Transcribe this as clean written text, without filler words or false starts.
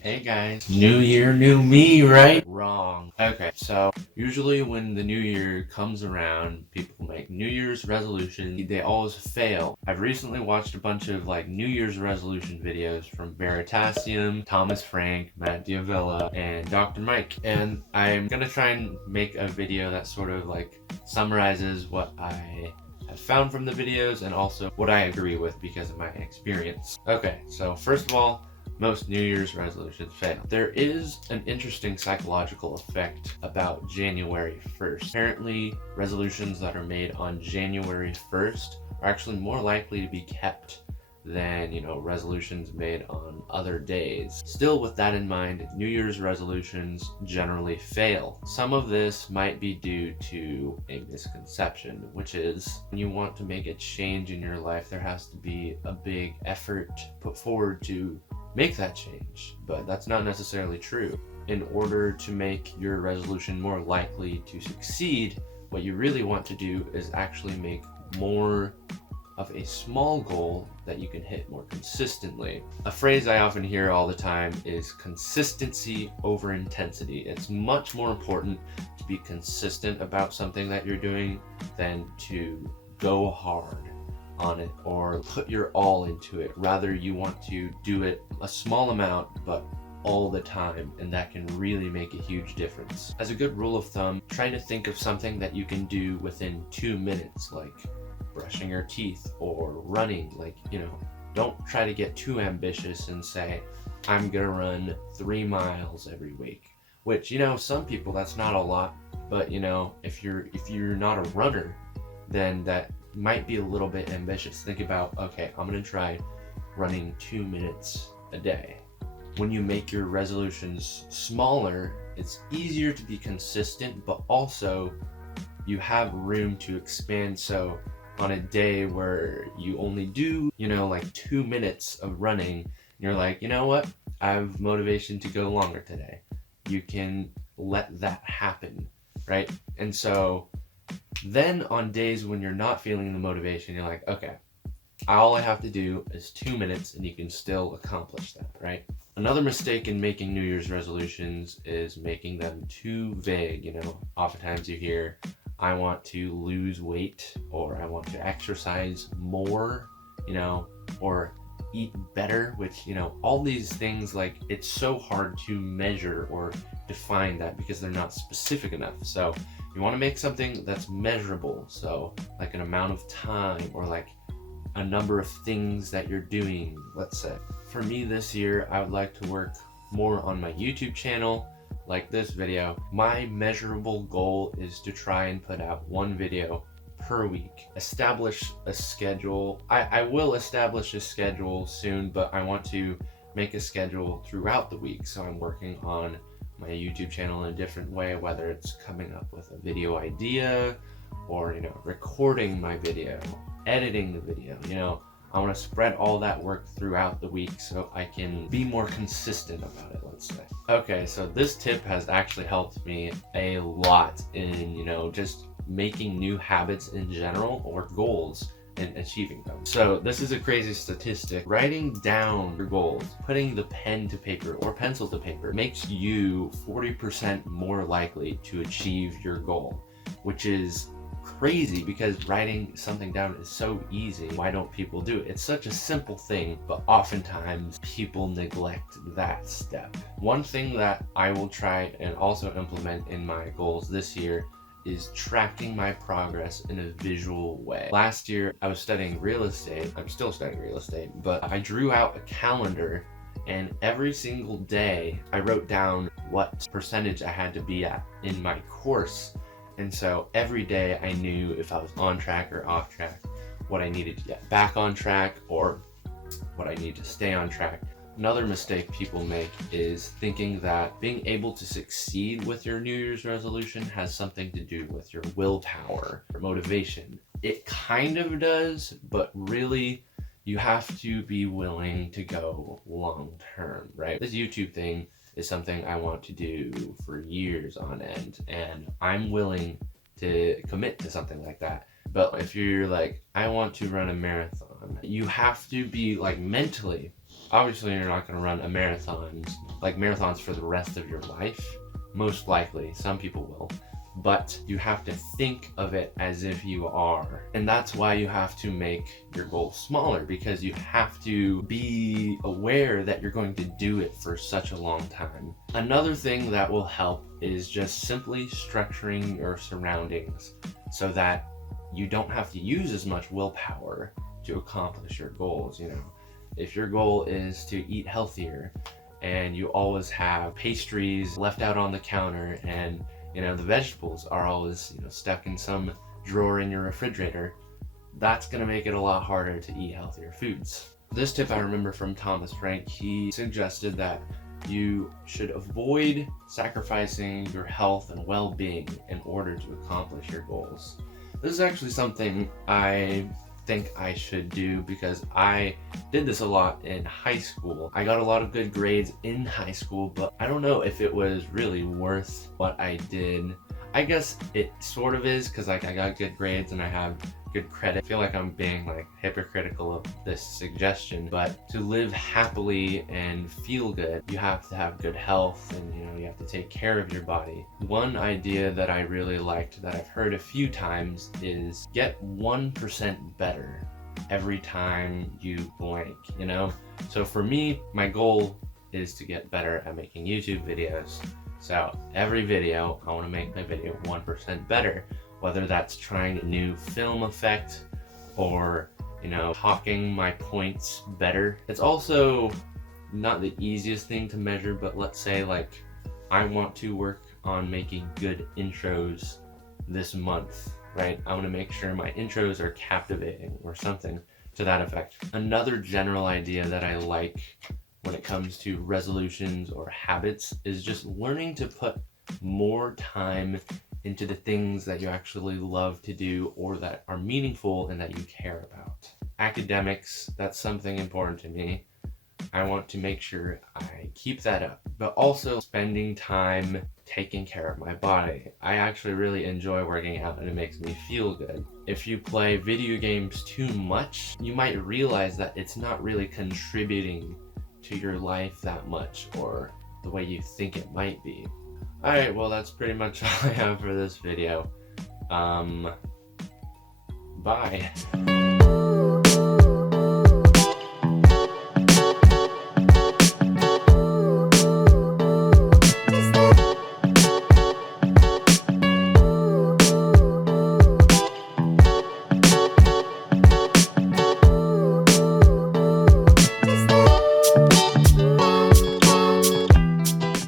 Hey guys, new year, new me, right? Wrong. Okay, so usually when the new year comes around, people make New Year's resolutions. They always fail. I've recently watched a bunch of New Year's resolution videos from Veritasium, Thomas Frank, Matt Diavella, and Dr. Mike. And I'm gonna try and make a video that sort of summarizes what I have found from the videos and also what I agree with because of my experience. Okay, so first of all, most New Year's resolutions fail. There is an interesting psychological effect about January 1st. Apparently, resolutions that are made on January 1st are actually more likely to be kept than, resolutions made on other days. Still, with that in mind, New Year's resolutions generally fail. Some of this might be due to a misconception, which is when you want to make a change in your life, there has to be a big effort put forward to make that change, but that's not necessarily true. In order to make your resolution more likely to succeed, what you really want to do is actually make more of a small goal that you can hit more consistently. A phrase I often hear all the time is consistency over intensity. It's much more important to be consistent about something that you're doing than to go hard on it or put your all into it. Rather, you want to do it a small amount but all the time, and that can really make a huge difference. As a good rule of thumb, try to think of something that you can do within 2 minutes, like brushing your teeth or running. Don't try to get too ambitious and say, I'm gonna run 3 miles every week, which, some people that's not a lot, but if you're not a runner, then that might be a little bit ambitious. Think about, okay, I'm gonna try running 2 minutes a day. When you make your resolutions smaller, it's easier to be consistent, but also you have room to expand. So on a day where you only do, 2 minutes of running, you're like, you know what? I have motivation to go longer today. You can let that happen, right? And so then on days when you're not feeling the motivation, you're like, okay, all I have to do is 2 minutes and you can still accomplish that, right? Another mistake in making New Year's resolutions is making them too vague. Oftentimes you hear, I want to lose weight, or I want to exercise more, or eat better, which, all these things, it's so hard to measure or define that because they're not specific enough. So you want to make something that's measurable. So like an amount of time or a number of things that you're doing, let's say. For me this year, I would like to work more on my YouTube channel, like this video. My measurable goal is to try and put out 1 video per week. Establish a schedule. I will establish a schedule soon, but I want to make a schedule throughout the week. So I'm working on my YouTube channel in a different way, whether it's coming up with a video idea or, recording my video, editing the video. I want to spread all that work throughout the week so I can be more consistent about it, let's say. Okay, so this tip has actually helped me a lot in, just making new habits in general or goals and achieving them. So this is a crazy statistic. Writing down your goals, putting the pen to paper or pencil to paper makes you 40% more likely to achieve your goal, which is crazy because writing something down is so easy. Why don't people do it? It's such a simple thing, but oftentimes people neglect that step. One thing that I will try and also implement in my goals this year is tracking my progress in a visual way. Last year, I was studying real estate. I'm still studying real estate, but I drew out a calendar, and every single day I wrote down what percentage I had to be at in my course. And so every day I knew if I was on track or off track, what I needed to get back on track or what I need to stay on track. Another mistake people make is thinking that being able to succeed with your New Year's resolution has something to do with your willpower or motivation. It kind of does, but really you have to be willing to go long term, right? This YouTube thing is something I want to do for years on end, and I'm willing to commit to something like that. But if you're like, I want to run a marathon, you have to be mentally Obviously, you're not going to run marathons for the rest of your life. Most likely, some people will. But you have to think of it as if you are. And that's why you have to make your goals smaller, because you have to be aware that you're going to do it for such a long time. Another thing that will help is just simply structuring your surroundings so that you don't have to use as much willpower to accomplish your goals. If your goal is to eat healthier and you always have pastries left out on the counter, and the vegetables are always stuck in some drawer in your refrigerator, that's going to make it a lot harder to eat healthier foods. This tip I remember from Thomas Frank. He suggested that you should avoid sacrificing your health and well-being in order to accomplish your goals. This is actually something I think I should do, because I did this a lot in high school. I got a lot of good grades in high school, but I don't know if it was really worth what I did. I guess it sort of is, because I got good grades and I have good credit. I feel like I'm being hypocritical of this suggestion, but to live happily and feel good, you have to have good health, and you have to take care of your body. One idea that I really liked that I've heard a few times is get 1% better every time you blank. So for me, my goal is to get better at making YouTube videos. So every video, I want to make my video 1% better, whether that's trying a new film effect or, talking my points better. It's also not the easiest thing to measure, but let's say I want to work on making good intros this month, right? I want to make sure my intros are captivating or something to that effect. Another general idea that I like when it comes to resolutions or habits is just learning to put more time into the things that you actually love to do or that are meaningful and that you care about. Academics, that's something important to me. I want to make sure I keep that up, but also spending time taking care of my body. I actually really enjoy working out and it makes me feel good. If you play video games too much, you might realize that it's not really contributing to your life that much or the way you think it might be. Alright, well that's pretty much all I have for this video. Bye.